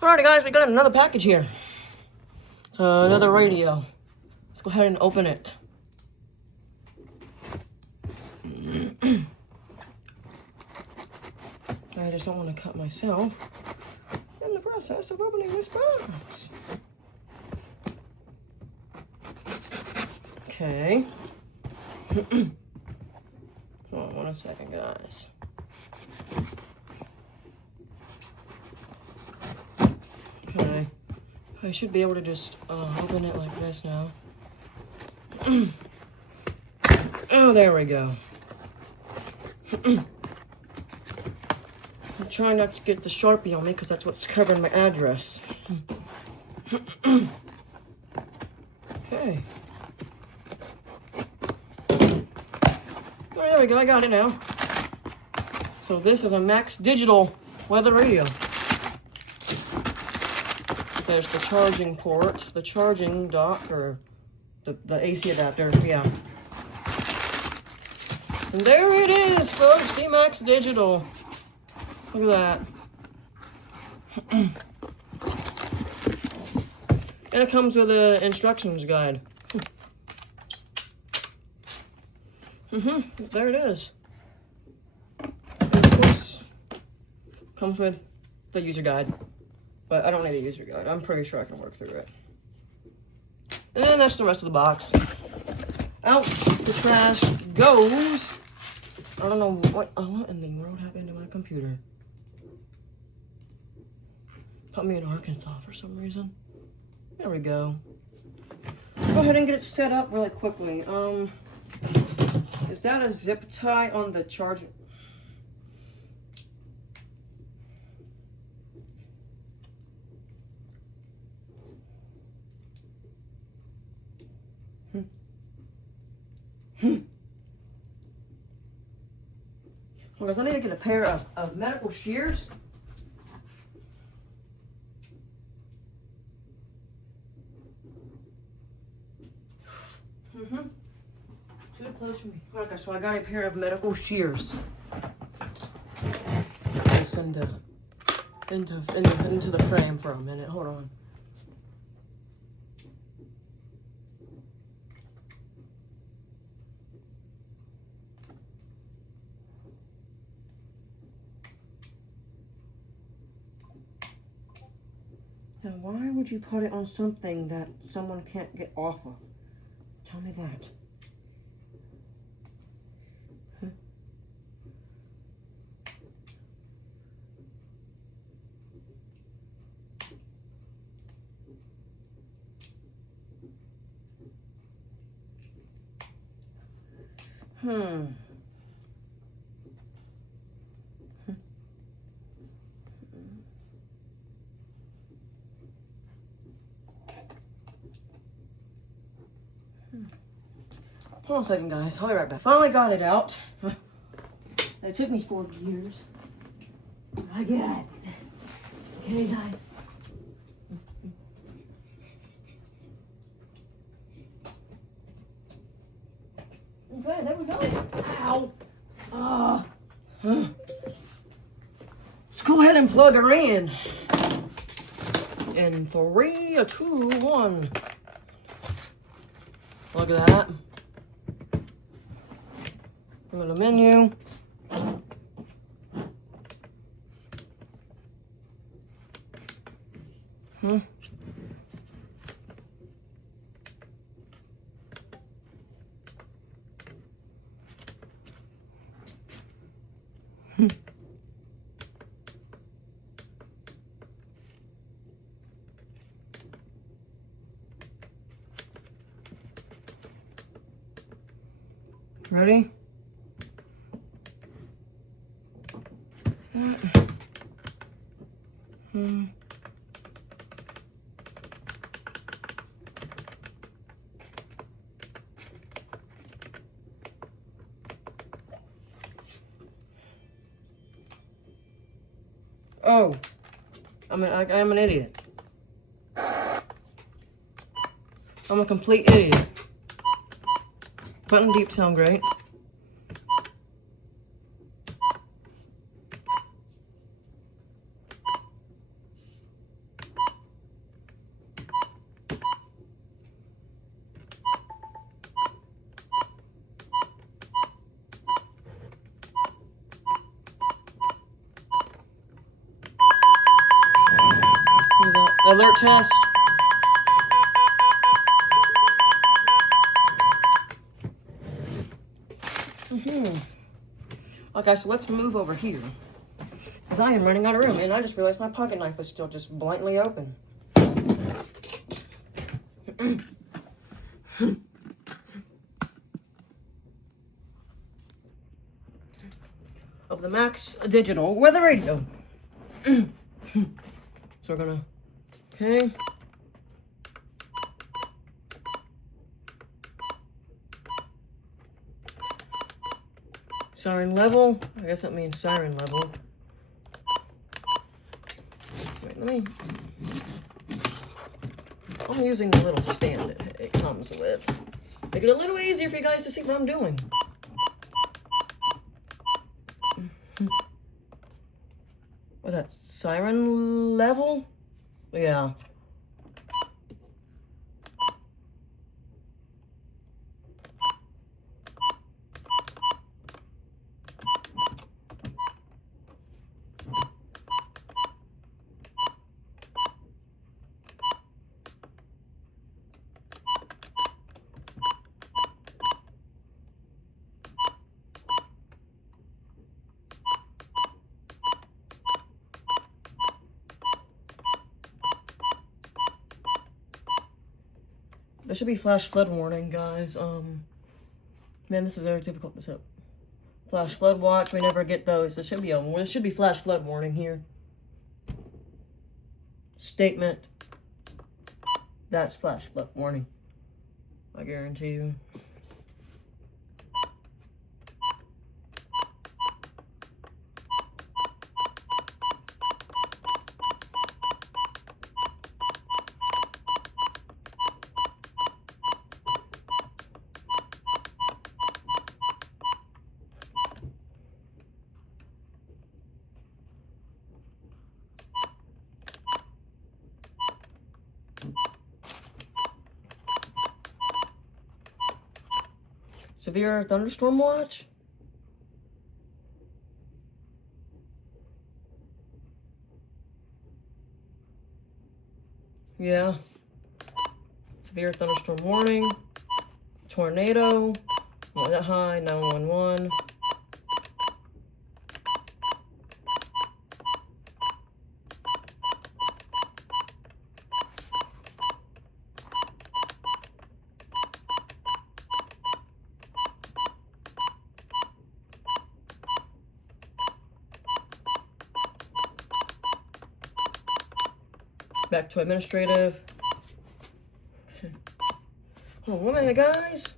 Alrighty guys, we got another package here. It's another radio. Let's go ahead and open it. I just don't want to cut myself in the process of opening this box. Okay. Hold on 1 second, guys. Okay. I should be able to just open it like this now. Oh, there we go. I'm trying not to get the Sharpie on me because that's what's covering my address. Okay. Oh, there we go, I got it now. So this is a Maxx digital weather radio. There's the charging port, the charging dock, or the AC adapter, yeah. And there it is, folks, the Maxx digital. Look at that. And it comes with an instructions guide. There it is. And of course, comes with the user guide. But I don't need a user guide. I'm pretty sure I can work through it. And then that's the rest of the box. Out the trash goes. I don't know what in the world happened to my computer. Put me in Arkansas for some reason. There we go. Go ahead and get it set up really quickly. Is that a zip tie on the charger? Well, guys, I need to get a pair of medical shears. Too close for me. Okay, so I got a pair of medical shears. This into the frame for a minute. Hold on. Now, why would you put it on something that someone can't get off of? Tell me that. Huh? Hold on a second, guys. I'll be right back. Finally got it out. It took me 4 years. I get it. Okay, guys. Okay, there we go. Ow. Let's go ahead and plug her in. In 3, 2, 1. Look at that. Go to the menu. Ready? Oh, I'm an idiot. I'm a complete idiot. Button beeps sound great. Alert test. Okay, so let's move over here. Because I am running out of room, and I just realized my pocket knife was still just blatantly open. Of the Maxx Digital weather radio. So we're gonna, okay. Siren level. I guess that means siren level. Wait, let me. I'm using the little stand it comes with. Make it a little easier for you guys to see what I'm doing. What's that? Siren level? Yeah. There should be flash flood warning, guys. Man, this is very difficult to set. Flash flood watch. We never get those. There should be flash flood warning here. Statement. That's flash flood warning. I guarantee you. Severe thunderstorm watch? Yeah. Severe thunderstorm warning. Tornado. Not that high. 911. Back to administrative. Okay. Oh, 1 minute, guys.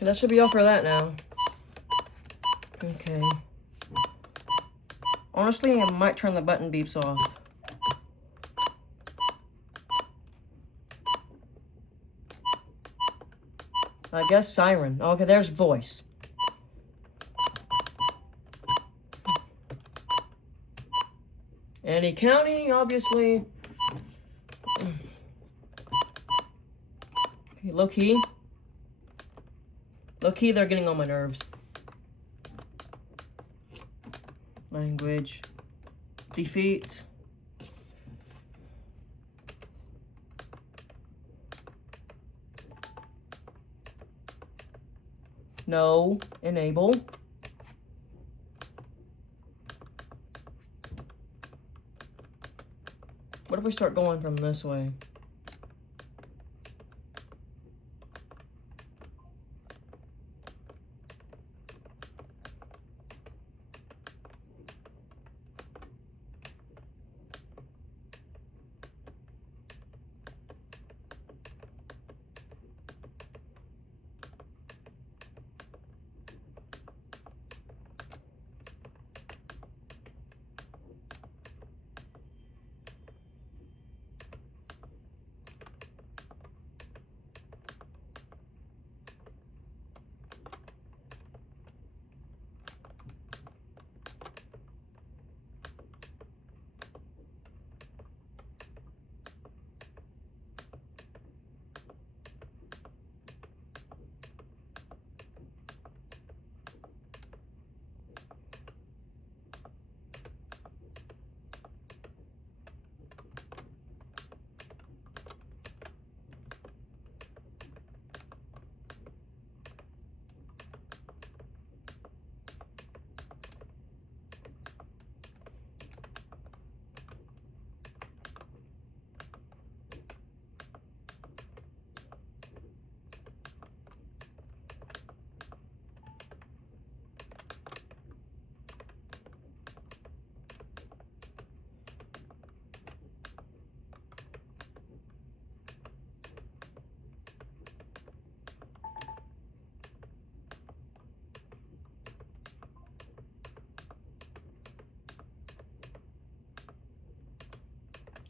Okay, that should be all for that now. Okay. Honestly, I might turn the button beeps off. I guess siren. Okay, there's voice. Any county, obviously. Okay, low key. Low key, they're getting on my nerves. Language. Defeat. No. Enable. What if we start going from this way?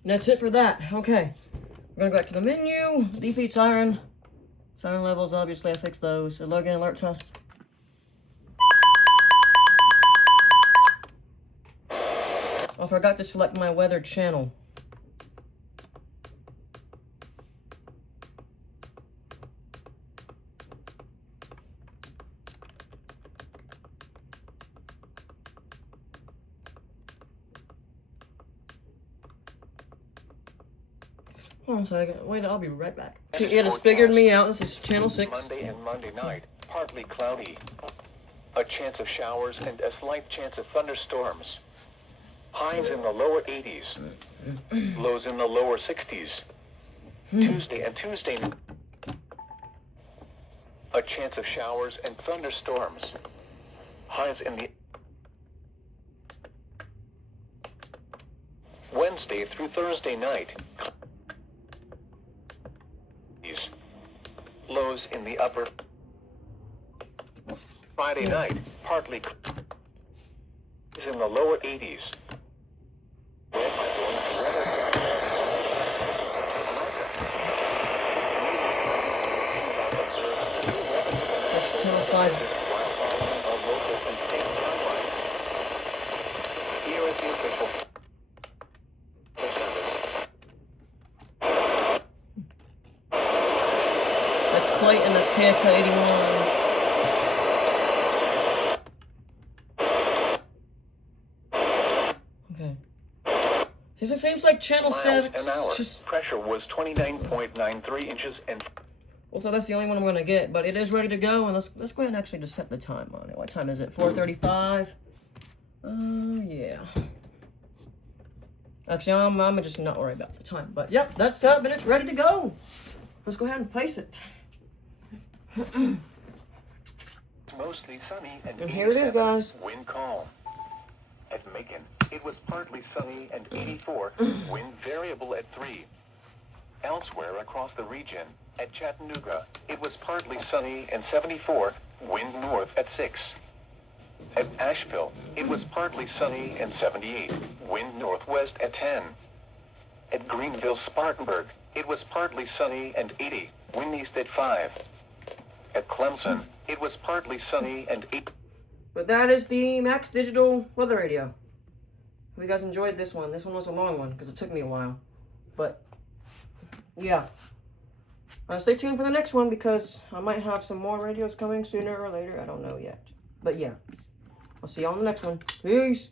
And that's it for that. Okay. We're gonna go back to the menu. Defeat siren. Siren levels, obviously I fixed those. So login alert test. Oh, I forgot to select my weather channel. Hold on a second. Wait, I'll be right back. Okay, it has figured me out. This is channel 6. Monday and Monday night, partly cloudy. A chance of showers and a slight chance of thunderstorms. Highs in the lower 80s. Lows in the lower 60s. Tuesday and Tuesday. A chance of showers and thunderstorms. Highs in the Wednesday through Thursday night. Lows in the upper. Friday night, partly is in the lower 80s. That's channel 5. Here is the official. That's Clayton, that's KXL 81. Okay. These are seems like channel 7. An hour. Just... Pressure was 29.93 inches and... Well, so that's the only one I'm going to get, but it is ready to go, and let's go ahead and actually just set the time on it. What time is it? 4:35? Yeah. Actually, I'm just not worried about the time, but yep, that's up, and it's ready to go. Let's go ahead and place it. Mostly sunny and here it is, guys. Wind calm. At Macon, it was partly sunny and 84, wind variable at 3. Elsewhere across the region, at Chattanooga, it was partly sunny and 74, wind north at 6. At Asheville, it was partly sunny and 78, wind northwest at 10. At Greenville-Spartanburg, it was partly sunny and 80, wind east at 5. At Clemson, it was partly sunny and 8. But that is the Maxx Digital Weather Radio. Hope you guys enjoyed this one. This one was a long one because it took me a while. But, yeah. Stay tuned for the next one because I might have some more radios coming sooner or later. I don't know yet. But, yeah. I'll see you on the next one. Peace.